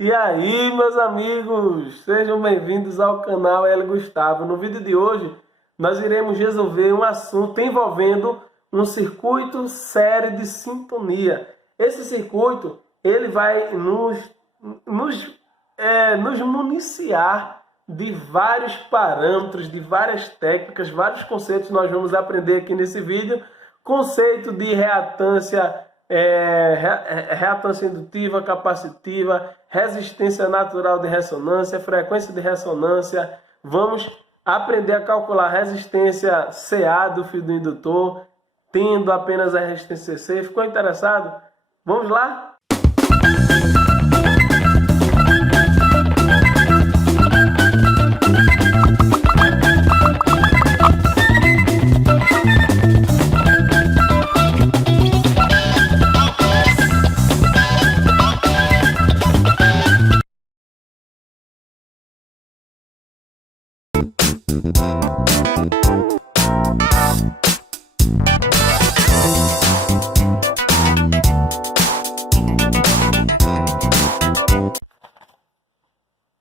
E aí, meus amigos, sejam bem-vindos ao canal L Gustavo. No vídeo de hoje, nós iremos resolver um assunto envolvendo um circuito série de sintonia. Esse circuito, ele vai nos municiar de vários parâmetros, de várias técnicas, vários conceitos que nós vamos aprender aqui nesse vídeo. Conceito de reatância, reatância indutiva, capacitiva, resistência natural de ressonância, frequência de ressonância. Vamos aprender a calcular a resistência CA do fio do indutor, tendo apenas a resistência C. Ficou interessado? Vamos lá?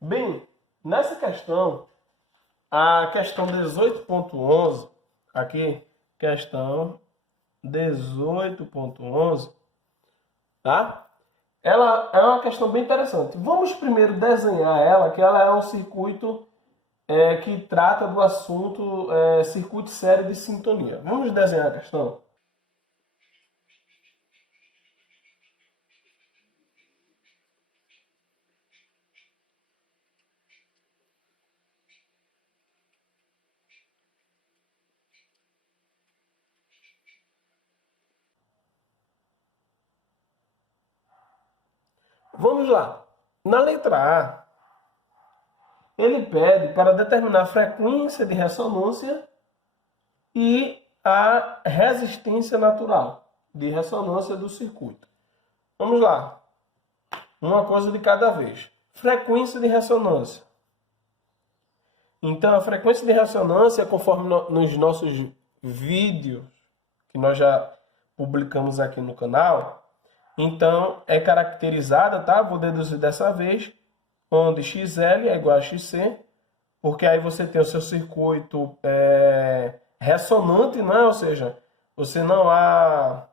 Bem, nessa questão, a questão 18.11, aqui, questão 18.11, tá? Ela é uma questão bem interessante. Vamos primeiro desenhar ela, que ela é um circuito que trata do assunto circuito série de sintonia. Vamos desenhar a questão? Vamos lá. Na letra A, ele pede para determinar a frequência de ressonância e a resistência natural de ressonância do circuito. Vamos lá. Uma coisa de cada vez. Frequência de ressonância. Então, a frequência de ressonância, conforme nos nossos vídeos que nós já publicamos aqui no canal, então é caracterizada, tá? Vou deduzir dessa vez, onde XL é igual a XC, porque aí você tem o seu circuito ressonante, né? Ou seja, você não há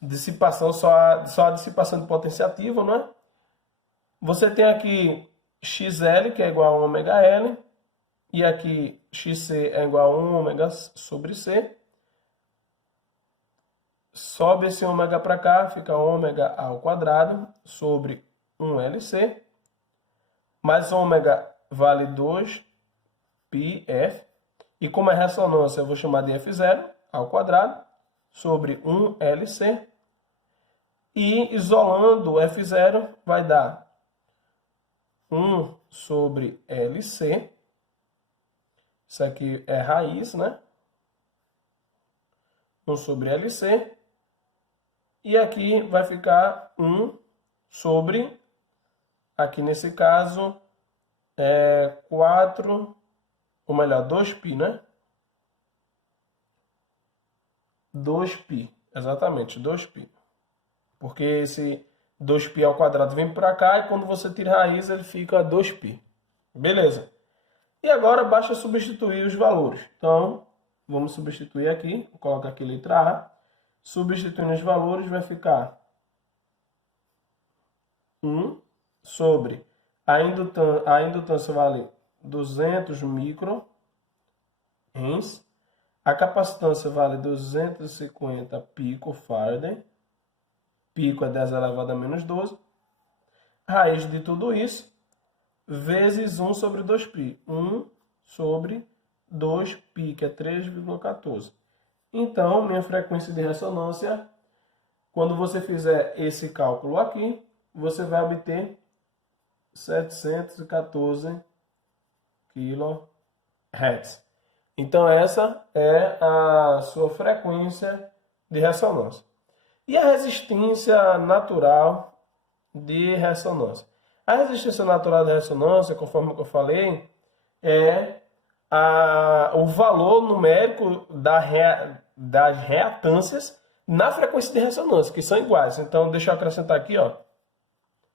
dissipação, só a dissipação de potência ativa, né? Você tem aqui XL, que é igual a ômega L, e aqui XC é igual a 1 ômega sobre C. Sobe esse ômega para cá, fica ômega ao quadrado sobre 1LC. Mais ômega vale 2πf. E como é ressonância, eu vou chamar de F0 ao quadrado sobre 1LC. E isolando o F0 vai dar 1 sobre LC. Isso aqui é raiz, né? 1 sobre LC. E aqui vai ficar 1 sobre, aqui nesse caso, 4, ou melhor, 2π, né? 2π, exatamente, 2π. Porque esse 2π ao quadrado vem para cá e quando você tira a raiz ele fica 2π. Beleza. E agora basta substituir os valores. Então, vamos substituir aqui, vou colocar aqui letra A. Substituindo os valores, vai ficar 1 sobre a indutância vale 200 microhens, a capacitância vale 250 picofarad, pico é 10 elevado a menos 12, raiz de tudo isso, vezes 1 sobre 2π, 1 sobre 2π, que é 3,14. Então, minha frequência de ressonância, quando você fizer esse cálculo aqui, você vai obter 714 kHz. Então, essa é a sua frequência de ressonância. E a resistência natural de ressonância? A resistência natural de ressonância, conforme eu falei, é o valor numérico das reatâncias na frequência de ressonância, que são iguais. Então, deixa eu acrescentar aqui, ó,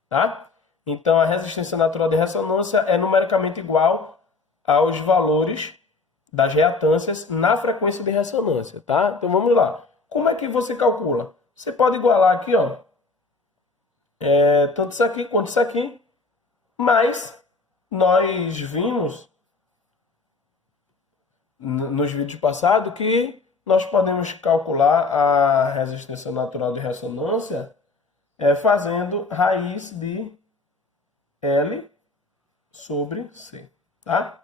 tá? Então, a resistência natural de ressonância é numericamente igual aos valores das reatâncias na frequência de ressonância, tá? Então, vamos lá. Como é que você calcula? Você pode igualar aqui, ó, tanto isso aqui quanto isso aqui, mas nós vimos nos vídeos passados que nós podemos calcular a resistência natural de ressonância fazendo raiz de L sobre C, tá?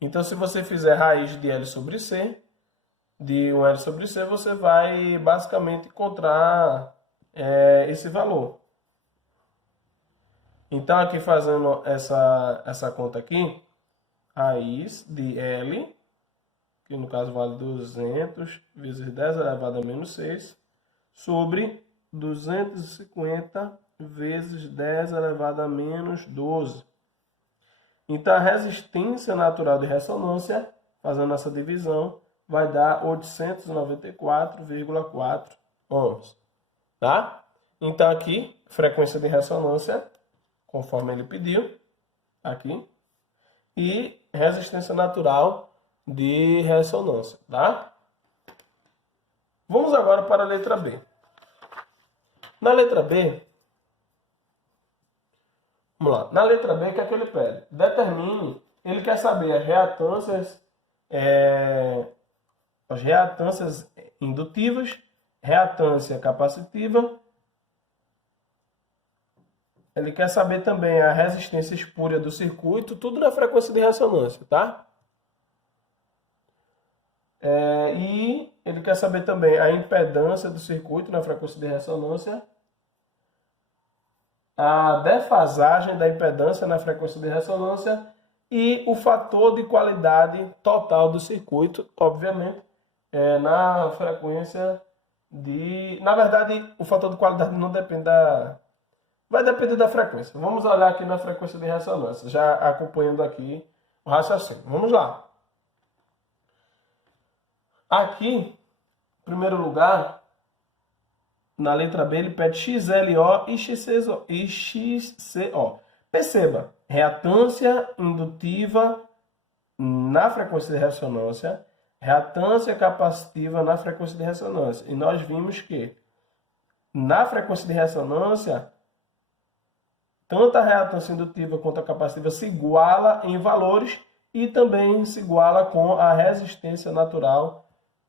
Então, se você fizer raiz de L sobre C, de 1 L sobre C, você vai basicamente encontrar esse valor. Então, aqui fazendo essa conta aqui, raiz de L, que no caso vale 200 vezes 10 elevado a menos 6, sobre 250 vezes 10 elevado a menos 12. Então, a resistência natural de ressonância, fazendo essa divisão, vai dar 894,4 ohms. Tá? Então, aqui, frequência de ressonância, conforme ele pediu, aqui, e resistência natural de ressonância, tá? Vamos agora para a letra B. Na letra B, vamos lá. Na letra B, o que é que ele pede? Determine, ele quer saber as reatâncias indutivas, reatância capacitiva. Ele quer saber também a resistência espúria do circuito, tudo na frequência de ressonância, tá? E ele quer saber também a impedância do circuito na frequência de ressonância, a defasagem da impedância na frequência de ressonância e o fator de qualidade total do circuito, obviamente, na frequência de... Na verdade, o fator de qualidade não depende da... Vai depender da frequência. Vamos olhar aqui na frequência de ressonância, já acompanhando aqui o raciocínio. Vamos lá. Aqui, em primeiro lugar, na letra B, ele pede XLO e XCO. Perceba, reatância indutiva na frequência de ressonância, reatância capacitiva na frequência de ressonância. E nós vimos que na frequência de ressonância, tanto a reatância indutiva quanto a capacitiva se iguala em valores e também se iguala com a resistência natural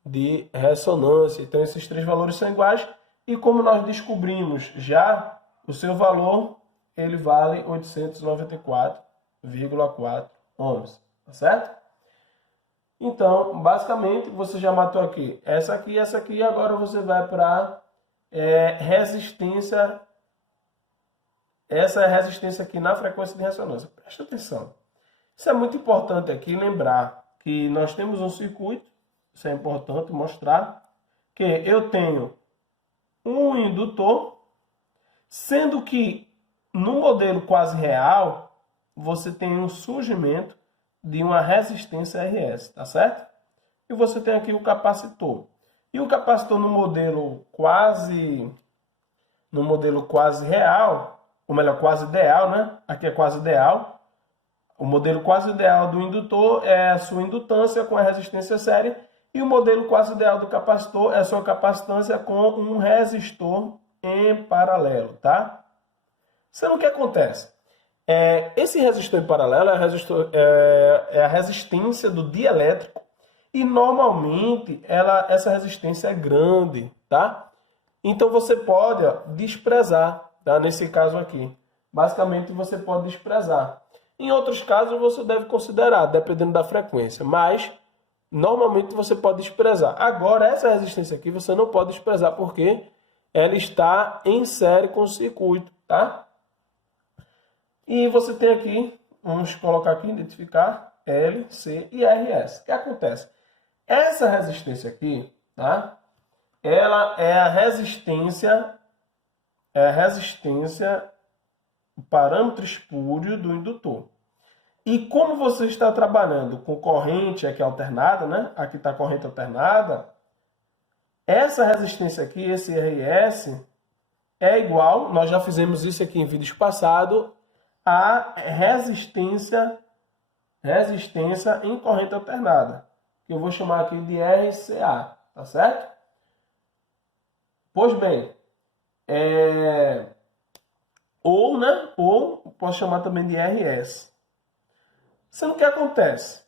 de ressonância. Então, esses três valores são iguais e, como nós descobrimos já, o seu valor ele vale 894,4 ohms, tá certo? Então, basicamente, você já matou aqui essa aqui e essa aqui, e agora você vai para resistência. Essa é a resistência aqui na frequência de ressonância. Presta atenção. Isso é muito importante aqui lembrar que nós temos um circuito, isso é importante mostrar, que eu tenho um indutor, sendo que no modelo quase real, você tem um surgimento de uma resistência RS, tá certo? E você tem aqui o capacitor. E o capacitor no modelo quase real, ou melhor, quase ideal, né? Aqui é quase ideal. O modelo quase ideal do indutor é a sua indutância com a resistência séria. E o modelo quase ideal do capacitor é a sua capacitância com um resistor em paralelo, tá? Sendo o que acontece? Esse resistor em paralelo é a resistência do dielétrico. E normalmente essa resistência é grande, tá? Então você pode desprezar. Tá? Nesse caso aqui, basicamente você pode desprezar. Em outros casos você deve considerar, dependendo da frequência, mas normalmente você pode desprezar. Agora, essa resistência aqui você não pode desprezar porque ela está em série com o circuito, tá? E você tem aqui, vamos colocar aqui, identificar L, C e RS. O que acontece? Essa resistência aqui, tá? Ela é a resistência o parâmetro espúrio do indutor. E como você está trabalhando com corrente aqui alternada, né? Aqui está a corrente alternada. Essa resistência aqui, esse RS, é igual, nós já fizemos isso aqui em vídeos passados, a resistência em corrente alternada, que eu vou chamar aqui de RCA, tá certo? Pois bem, ou posso chamar também de RS. Sendo que acontece?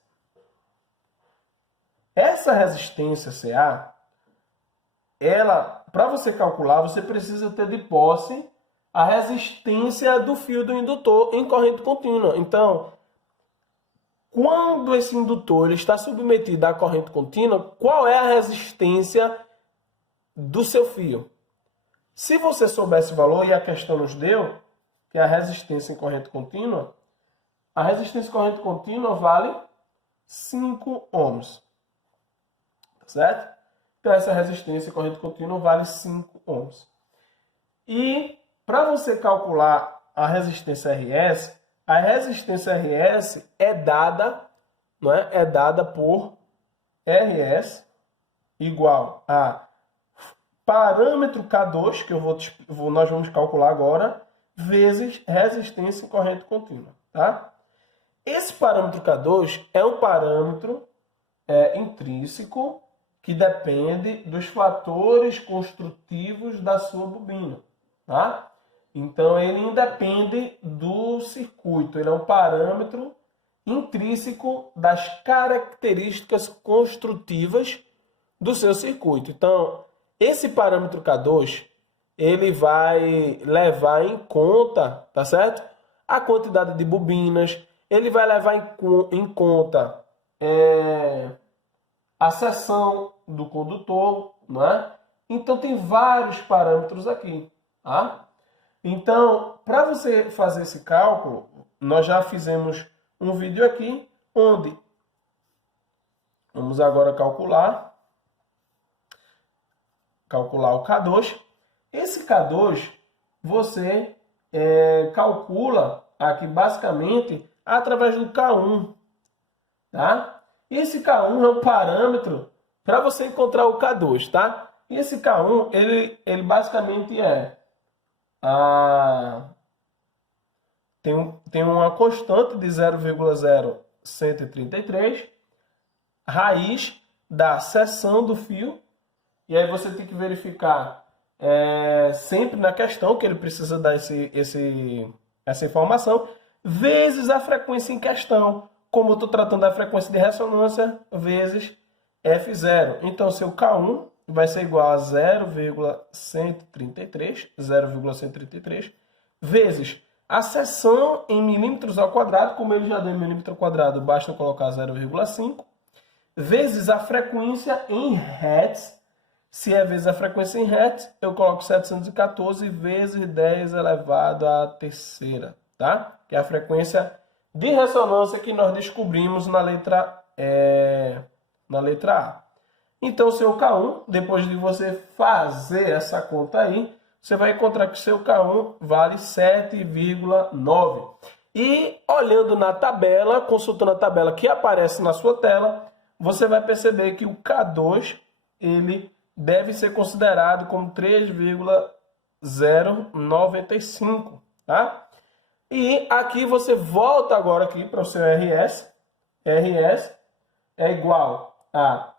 Essa resistência CA, ela, para você calcular, você precisa ter de posse a resistência do fio do indutor em corrente contínua. Então, quando esse indutor ele está submetido à corrente contínua, qual é a resistência do seu fio? Se você souber esse valor, e a questão nos deu, que é a resistência em corrente contínua, a resistência em corrente contínua vale 5 ohms. Tá certo? Então, essa resistência em corrente contínua vale 5 ohms. E para você calcular a resistência RS é dada, não é? É dada por RS igual a parâmetro K2, que nós vamos calcular agora, vezes resistência em corrente contínua. Tá? Esse parâmetro K2 é um parâmetro intrínseco que depende dos fatores construtivos da sua bobina. Tá? Então, ele independe do circuito. Ele é um parâmetro intrínseco das características construtivas do seu circuito. Então, esse parâmetro K2, ele vai levar em conta, tá certo? A quantidade de bobinas, ele vai levar em conta a seção do condutor, não é? Então, tem vários parâmetros aqui, tá? Então, para você fazer esse cálculo, nós já fizemos um vídeo aqui, onde vamos agora calcular o K2. Esse K2, você calcula aqui basicamente através do K1, tá? Esse K1 é um parâmetro para você encontrar o K2, tá? E esse K1, ele basicamente tem uma constante de 0,0133, raiz da seção do fio, e aí você tem que verificar sempre na questão que ele precisa dar essa informação, vezes a frequência em questão, como eu estou tratando da frequência de ressonância, vezes F0. Então, seu K1 vai ser igual a 0,133, vezes a seção em milímetros ao quadrado, como ele já deu em milímetro ao quadrado, basta colocar 0,5, vezes a frequência em hertz. Se é vezes a frequência em hertz, eu coloco 714 vezes 10 elevado à terceira, tá? Que é a frequência de ressonância que nós descobrimos na letra A. Então, o seu K1, depois de você fazer essa conta aí, você vai encontrar que o seu K1 vale 7,9. E olhando na tabela, consultando a tabela que aparece na sua tela, você vai perceber que o K2 ele deve ser considerado como 3,095, tá? E aqui você volta agora aqui para o seu RS. RS é igual a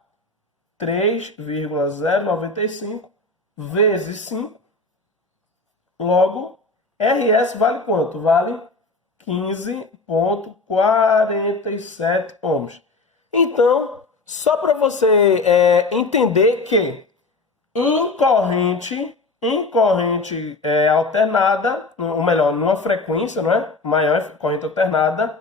3,095 vezes 5. Logo, RS vale quanto? Vale 15,47 ohms. Então, só para você entender que em corrente alternada, ou melhor, numa frequência, não é? Maior corrente alternada,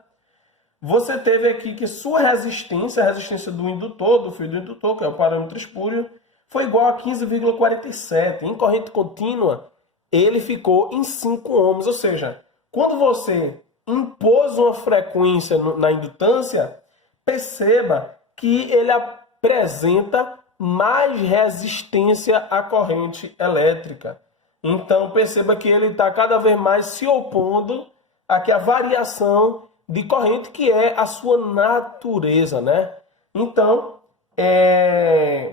você teve aqui que sua resistência, a resistência do indutor, do fio do indutor, que é o parâmetro espúrio, foi igual a 15,47. Em corrente contínua, ele ficou em 5 ohms. Ou seja, quando você impôs uma frequência na indutância, perceba que ele apresenta mais resistência à corrente elétrica. Então, perceba que ele está cada vez mais se opondo à variação de corrente, que é a sua natureza, né? Então,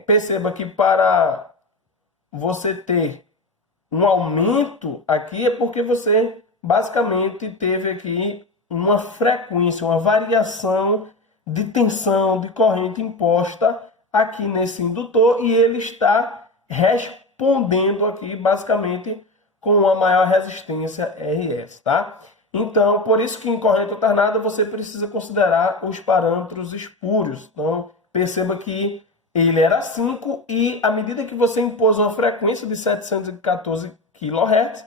perceba que para você ter um aumento aqui é porque você basicamente teve aqui uma frequência, uma variação de tensão, de corrente imposta aqui nesse indutor e ele está respondendo aqui basicamente com uma maior resistência RS, tá? Então, por isso que em corrente alternada você precisa considerar os parâmetros espúrios. Então, perceba que ele era 5 e à medida que você impôs uma frequência de 714 kHz,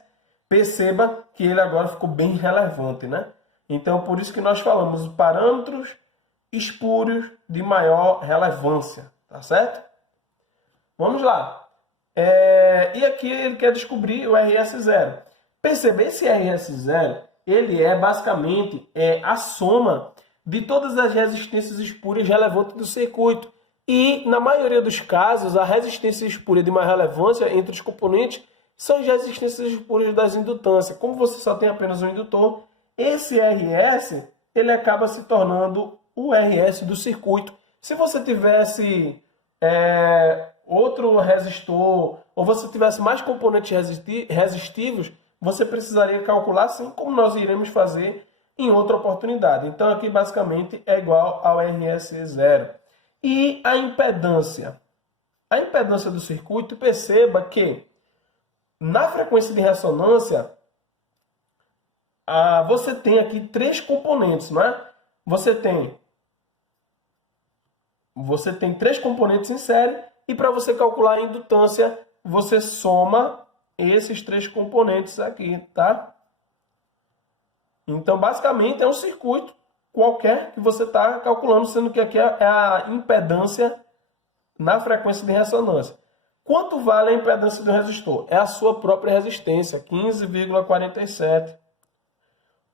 perceba que ele agora ficou bem relevante, né? Então, por isso que nós falamos parâmetros espúrios de maior relevância, tá certo? Vamos lá. E aqui ele quer descobrir o RS0. Perceber esse RS0, ele é basicamente a soma de todas as resistências espúrias relevantes do circuito. E, na maioria dos casos, a resistência espúria de mais relevância entre os componentes são as resistências espúrias das indutâncias. Como você só tem apenas um indutor, esse RS ele acaba se tornando o RS do circuito. Se você tivesse outro resistor, ou você tivesse mais componentes resistivos, você precisaria calcular assim como nós iremos fazer em outra oportunidade. Então aqui basicamente é igual ao RS0. E a impedância? A impedância do circuito, perceba que na frequência de ressonância, você tem aqui três componentes, não é? Você tem três componentes em série e para você calcular a indutância, você soma esses três componentes aqui, tá? Então, basicamente, é um circuito qualquer que você está calculando, sendo que aqui é a impedância na frequência de ressonância. Quanto vale a impedância do resistor? É a sua própria resistência, 15,47.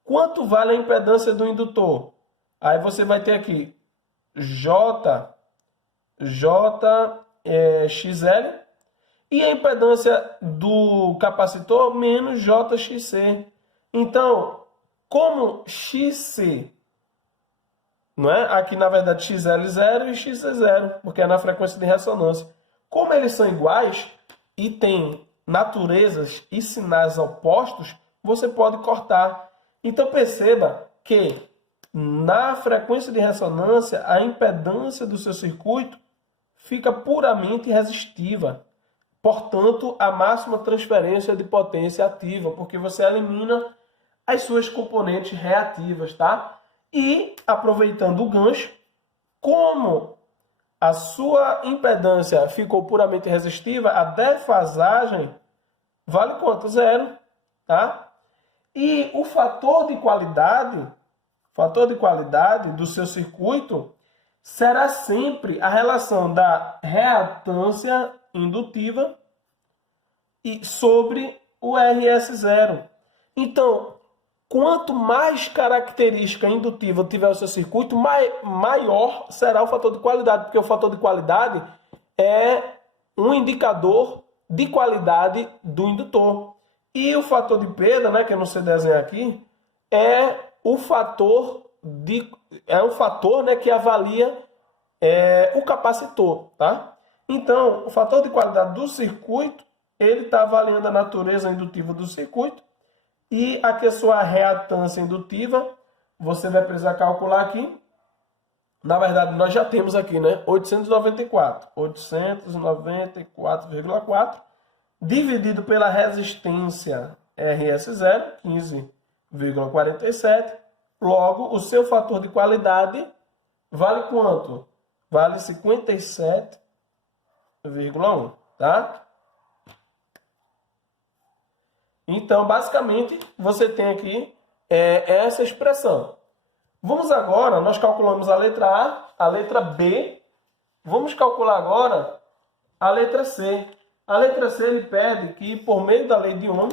Quanto vale a impedância do indutor? Aí você vai ter aqui XL e a impedância do capacitor menos JXC. Então, como XC, não é? Aqui na verdade XL0 e XC0, porque é na frequência de ressonância. Como eles são iguais e têm naturezas e sinais opostos, você pode cortar. Então perceba que na frequência de ressonância a impedância do seu circuito fica puramente resistiva. Portanto, a máxima transferência de potência ativa, porque você elimina as suas componentes reativas, tá? E, aproveitando o gancho, como a sua impedância ficou puramente resistiva, a defasagem vale quanto? Zero, tá? E o fator de qualidade do seu circuito será sempre a relação da reatância indutiva e sobre o RS0. Então, quanto mais característica indutiva tiver o seu circuito, maior será o fator de qualidade, porque o fator de qualidade é um indicador de qualidade do indutor. E o fator de perda, né, que eu não sei desenhar aqui, é um fator, né, que avalia o capacitor, tá? Então, o fator de qualidade do circuito, ele está avaliando a natureza indutiva do circuito e aqui a sua reatância indutiva, você vai precisar calcular aqui. Na verdade, nós já temos aqui, né, 894,4 dividido pela resistência RS0, 15,47. Logo, o seu fator de qualidade vale quanto? Vale 57,1, tá? Então, basicamente, você tem aqui essa expressão. Vamos agora, nós calculamos a letra A, a letra B. Vamos calcular agora a letra C. A letra C, ele pede que, por meio da lei de Ohm,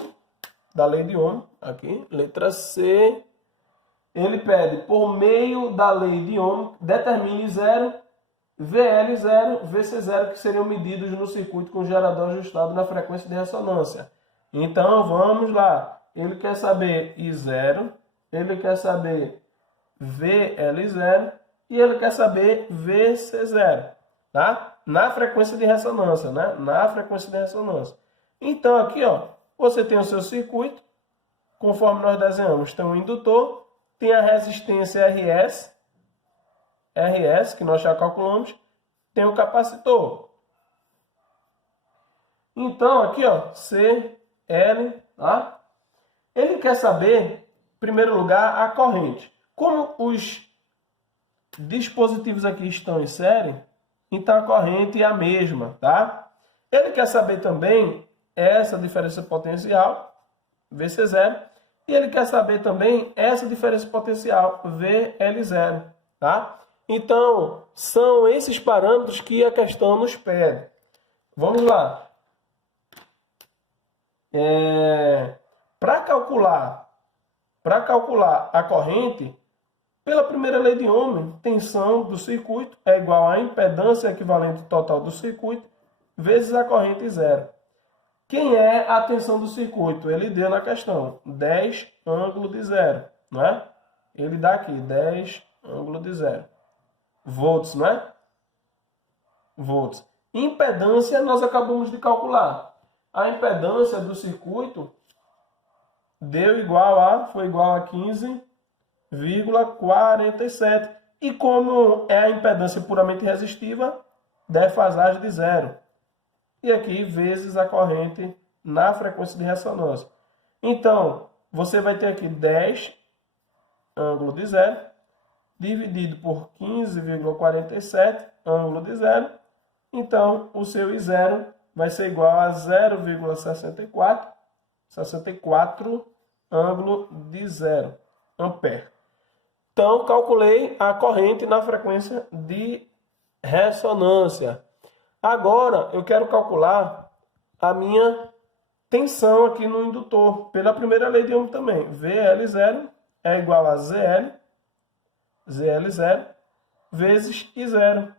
aqui, letra C, ele pede, por meio da lei de Ohm, determine 0, VL0, VC0, que seriam medidos no circuito com gerador ajustado na frequência de ressonância. Então, vamos lá. Ele quer saber I0, ele quer saber VL0 e ele quer saber VC0, tá? Na frequência de ressonância, né? Na frequência de ressonância. Então, aqui, ó, você tem o seu circuito, conforme nós desenhamos. Tem um indutor, tem a resistência RS, que nós já calculamos, tem o capacitor. Então, aqui, ó, CL, tá? Ele quer saber, em primeiro lugar, a corrente. Como os dispositivos aqui estão em série, então a corrente é a mesma, tá? Ele quer saber também essa diferença potencial, VC0, e ele quer saber também essa diferença potencial, VL0, tá? Então, são esses parâmetros que a questão nos pede. Vamos lá. Para calcular a corrente, pela primeira lei de Ohm, tensão do circuito é igual à impedância equivalente total do circuito vezes a corrente zero. Quem é a tensão do circuito? Ele deu na questão 10 ângulo de zero, não é? Ele dá aqui 10 ângulo de zero. Volts, não é? Volts. Impedância nós acabamos de calcular. A impedância do circuito foi igual a 15,47. E como é a impedância puramente resistiva, defasagem de zero. E aqui, vezes a corrente na frequência de ressonância. Então, você vai ter aqui 10 ângulo de zero, dividido por 15,47 ângulo de zero. Então, o seu I0 vai ser igual a 0,64 ângulo de zero, ampere. Então, calculei a corrente na frequência de ressonância. Agora, eu quero calcular a minha tensão aqui no indutor, pela primeira lei de Ohm também. VL0 é igual a ZL0 vezes I0.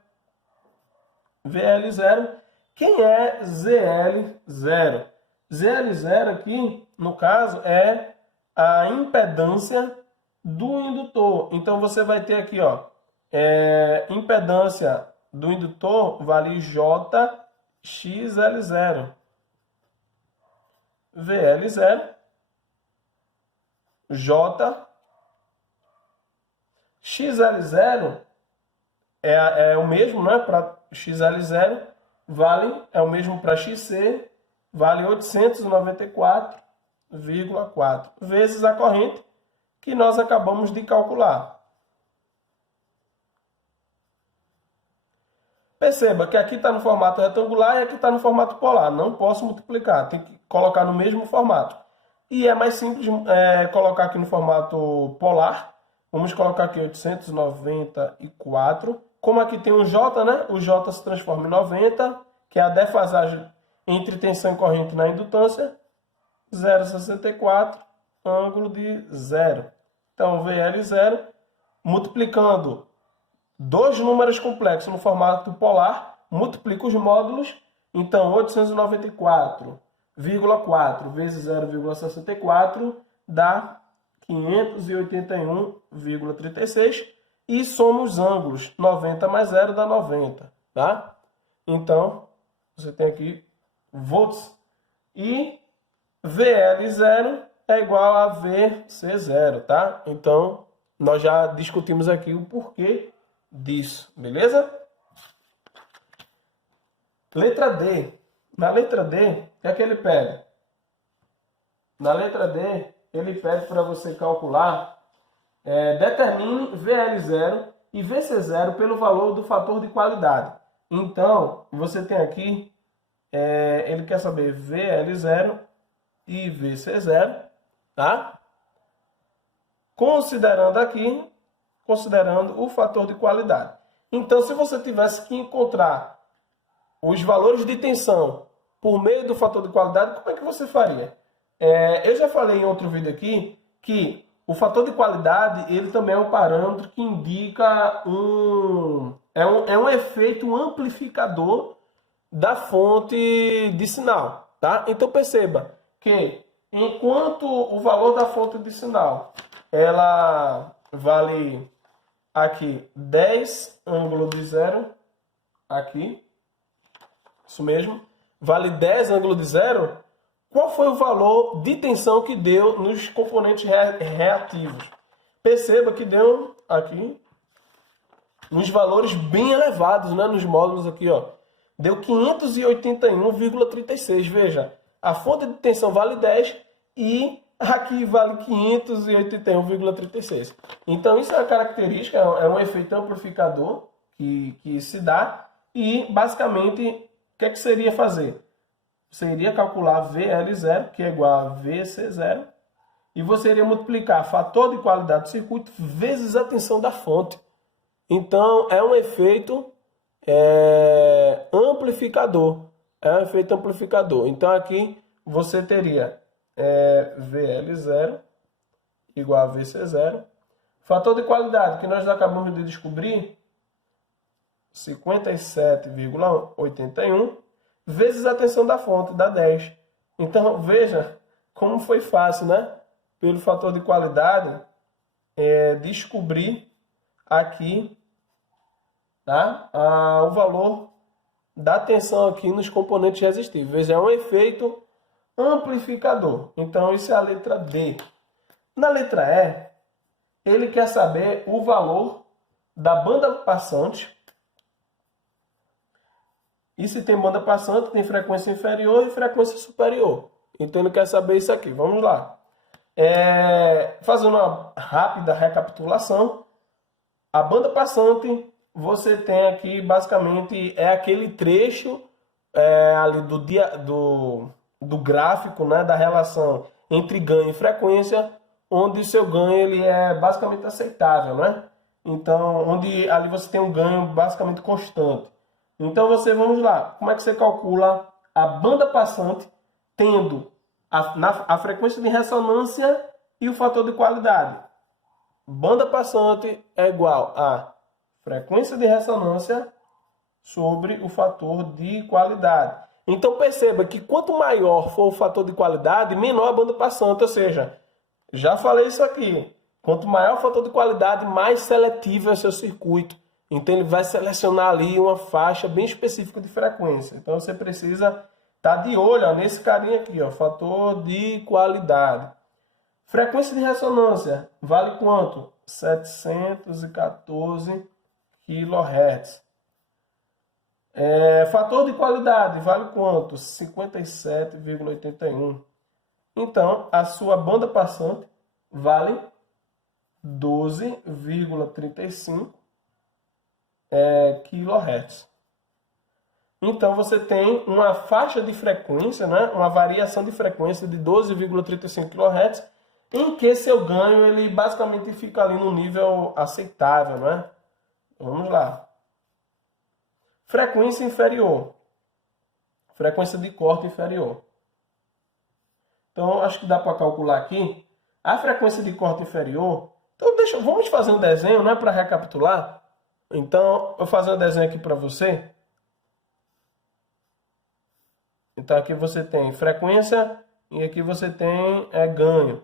VL0. Quem é ZL0? ZL0 aqui, no caso, é a impedância do indutor. Então, você vai ter aqui, ó, impedância do indutor vale JXL0. VL0, J, XL0 é o mesmo, né? Para XL0 é o mesmo para XC, vale 894,4 vezes a corrente que nós acabamos de calcular. Perceba que aqui está no formato retangular e aqui está no formato polar. Não posso multiplicar, tem que colocar no mesmo formato. E é mais simples colocar aqui no formato polar. Vamos colocar aqui 894. Como aqui tem um J, né? O J se transforma em 90, que é a defasagem entre tensão e corrente na indutância. 0,64, ângulo de zero. Então, VL0, multiplicando dois números complexos no formato polar, multiplica os módulos. Então, 894,4 vezes 0,64 dá 581,36. E soma os ângulos. 90 mais 0 dá 90. Tá? Então, você tem aqui volts. E VL0 é igual a VC0. Tá? Então, nós já discutimos aqui o porquê disso, beleza? Letra D. Na letra D, o que é que ele pede? Na letra D, ele pede para você calcular, determine VL0 e VC0 pelo valor do fator de qualidade. Então, você tem aqui, ele quer saber VL0 e VC0, tá? Considerando o fator de qualidade. Então, se você tivesse que encontrar os valores de tensão por meio do fator de qualidade, como é que você faria? Eu já falei em outro vídeo aqui que o fator de qualidade ele também é um parâmetro que indica um efeito amplificador da fonte de sinal. Tá? Então, perceba que enquanto o valor da fonte de sinal ela vale aqui 10 ângulo de zero, aqui, isso mesmo, vale 10 ângulo de zero, qual foi o valor de tensão que deu nos componentes reativos. Perceba que deu aqui uns valores bem elevados, né, nos módulos aqui, ó. Deu 581,36. Veja, a fonte de tensão vale 10 e aqui vale 581,36. Então, isso é uma característica, é um efeito amplificador que se dá. E, basicamente, o que é que seria fazer? Você iria calcular VL0, que é igual a VC0, e você iria multiplicar fator de qualidade do circuito vezes a tensão da fonte. Então, é um efeito amplificador. É um efeito amplificador. Então, aqui você teria VL0 igual a VC0. Fator de qualidade que nós acabamos de descobrir, 57,81, vezes a tensão da fonte, dá 10. Então, veja como foi fácil, né? Pelo fator de qualidade, descobrir aqui, tá? O valor da tensão aqui nos componentes resistíveis. Veja, é um efeito amplificador. Então, isso é a letra D. Na letra E, ele quer saber o valor da banda passante. E se tem banda passante, tem frequência inferior e frequência superior. Então, ele quer saber isso aqui. Vamos lá. Fazendo uma rápida recapitulação, a banda passante, você tem aqui, basicamente, é aquele trecho ali do gráfico, né, da relação entre ganho e frequência, onde o seu ganho ele é basicamente aceitável, né? Então, onde ali você tem um ganho basicamente constante. Então, vamos lá, como é que você calcula a banda passante tendo a frequência de ressonância e o fator de qualidade? Banda passante é igual a frequência de ressonância sobre o fator de qualidade. Então, perceba que quanto maior for o fator de qualidade, menor a banda passante. Ou seja, já falei isso aqui. Quanto maior o fator de qualidade, mais seletivo é o seu circuito. Então, ele vai selecionar ali uma faixa bem específica de frequência. Então, você precisa estar de olho nesse carinha aqui, ó, fator de qualidade. Frequência de ressonância vale quanto? 714 kHz. Fator de qualidade vale quanto? 57,81. Então, a sua banda passante vale 12,35 kHz. Então, você tem uma faixa de frequência, né? Uma variação de frequência de 12,35 kHz, em que seu ganho ele basicamente fica ali no nível aceitável, né? Vamos lá. Frequência inferior. Frequência de corte inferior. Então, acho que dá para calcular aqui. A frequência de corte inferior. Então, vamos fazer um desenho, né, para recapitular. Então, eu vou fazer um desenho aqui para você. Então, aqui você tem frequência e aqui você tem ganho.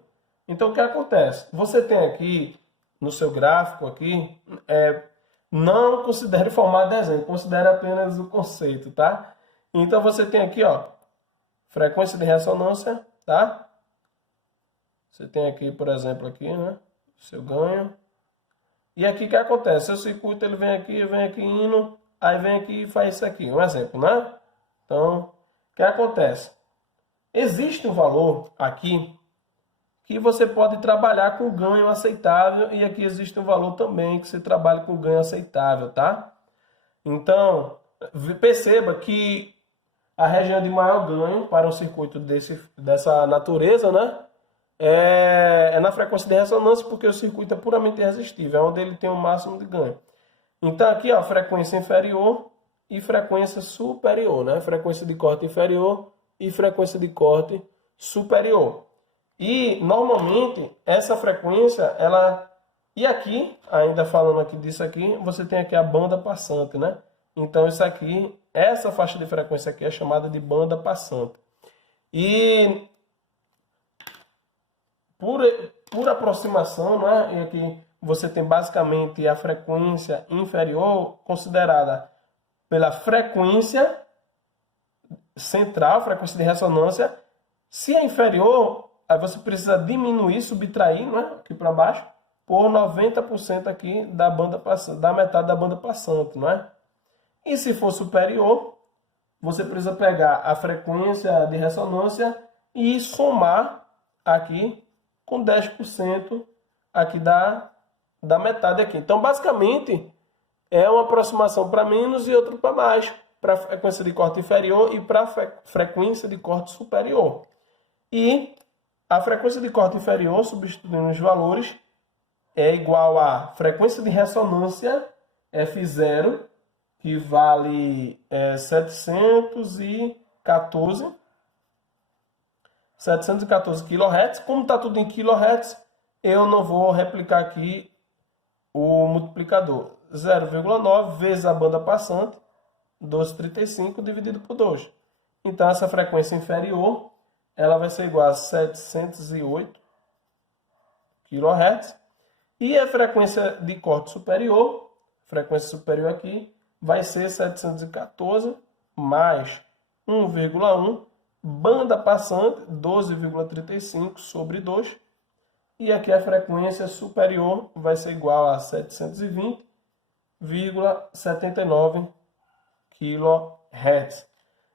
Então, o que acontece? Você tem aqui, no seu gráfico aqui, não considere formar desenho, considere apenas o conceito, tá? Então, você tem aqui, ó, frequência de ressonância, tá? Você tem aqui, por exemplo, aqui, né, seu ganho. E aqui o que acontece? Seu circuito, ele vem aqui indo, aí vem aqui e faz isso aqui. Um exemplo, né? Então, o que acontece? Existe um valor aqui que você pode trabalhar com ganho aceitável, e aqui existe um valor também que você trabalha com ganho aceitável, tá? Então, perceba que a região de maior ganho para um circuito dessa natureza, né, é na frequência de ressonância, porque o circuito é puramente resistível, é onde ele tem o máximo de ganho. Então, aqui, ó, frequência inferior e frequência superior, né? Frequência de corte inferior e frequência de corte superior. E, normalmente, essa frequência, ela... E aqui, ainda falando aqui disso aqui, você tem aqui a banda passante, né? Então, isso aqui, essa faixa de frequência aqui é chamada de banda passante. E, por aproximação, né? E aqui você tem basicamente a frequência inferior considerada pela frequência central, frequência de ressonância, Se é inferior, aí você precisa diminuir, subtrair, não é? Aqui para baixo, por 90% aqui da banda passante, da metade da banda passante, não é? E se for superior, você precisa pegar a frequência de ressonância e somar aqui com 10% aqui da metade aqui. Então, basicamente, é uma aproximação para menos e outra para mais, para a frequência de corte inferior e para a frequência de corte superior. E a frequência de corte inferior, substituindo os valores, é igual à frequência de ressonância F0, que vale 714 kHz. Como está tudo em kHz, eu não vou replicar aqui o multiplicador. 0,9 vezes a banda passante, 1235 dividido por 2. Então, essa frequência inferior ela vai ser igual a 708 kHz. E a frequência de corte superior, frequência superior aqui, vai ser 714 mais 1,1, banda passante, 12,35 sobre 2. E aqui a frequência superior vai ser igual a 720,79 kHz.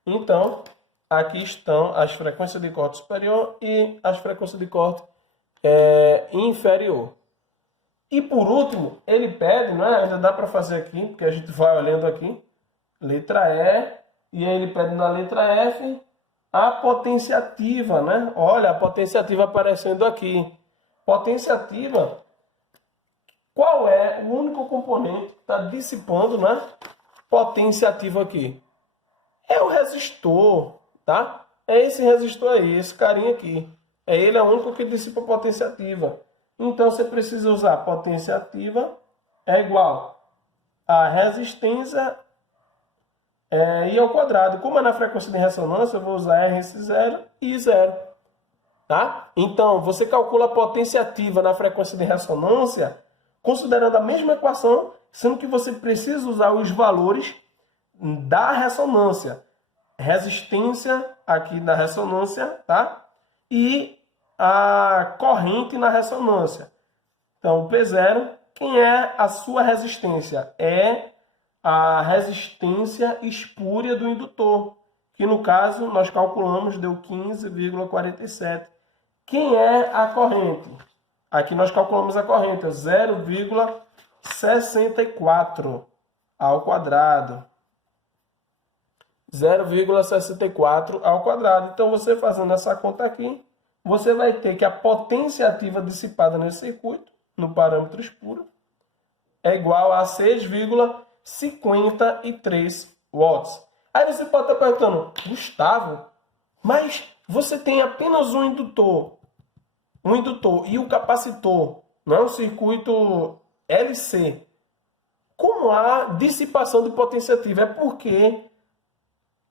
Então, aqui estão as frequências de corte superior e as frequências de corte inferior. E por último, ele pede, não é? Ainda dá para fazer aqui, porque a gente vai olhando aqui, letra E, e aí ele pede na letra F a potenciativa, né? Olha, a potenciativa aparecendo aqui. Potenciativa, qual é o único componente que está dissipando, né? Potenciativa aqui? É o resistor, tá? É esse resistor aí, esse carinha aqui. Ele é o único que dissipa potenciativa. Então, você precisa usar potenciativa é igual a resistência I ao quadrado. Como é na frequência de ressonância, eu vou usar RS0 e I0. Tá? Então, você calcula a potenciativa na frequência de ressonância considerando a mesma equação, sendo que você precisa usar os valores da ressonância. Resistência aqui na ressonância, tá? E a corrente na ressonância. Então, o P0, quem é a sua resistência? É a resistência espúria do indutor, que no caso nós calculamos, deu 15,47. Quem é a corrente? Aqui nós calculamos a corrente, 0,64 ao quadrado. 0,64 ao quadrado. Então, você fazendo essa conta aqui, você vai ter que a potenciativa dissipada nesse circuito, no parâmetro espuro, é igual a 6,53 watts. Aí você pode estar perguntando, Gustavo, mas você tem apenas um indutor e o capacitor, não é um circuito LC. Como há dissipação de potenciativa? É porque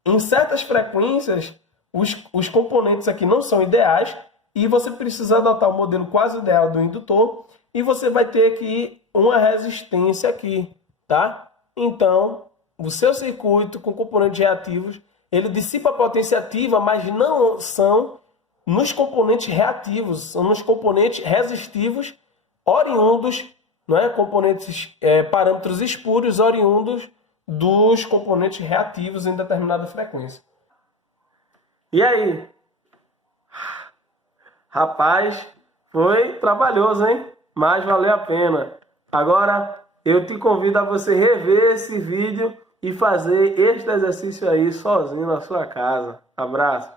em certas frequências os componentes aqui não são ideais e você precisa adotar o modelo quase ideal do indutor e você vai ter aqui uma resistência aqui, tá? Então, o seu circuito com componentes reativos, ele dissipa a potenciativa, mas não são nos componentes reativos, são nos componentes resistivos oriundos, não é? Componentes, parâmetros espúrios oriundos dos componentes reativos em determinada frequência. E aí? Rapaz, foi trabalhoso, hein? Mas valeu a pena. Agora, eu te convido a você rever esse vídeo e fazer este exercício aí sozinho na sua casa. Abraço.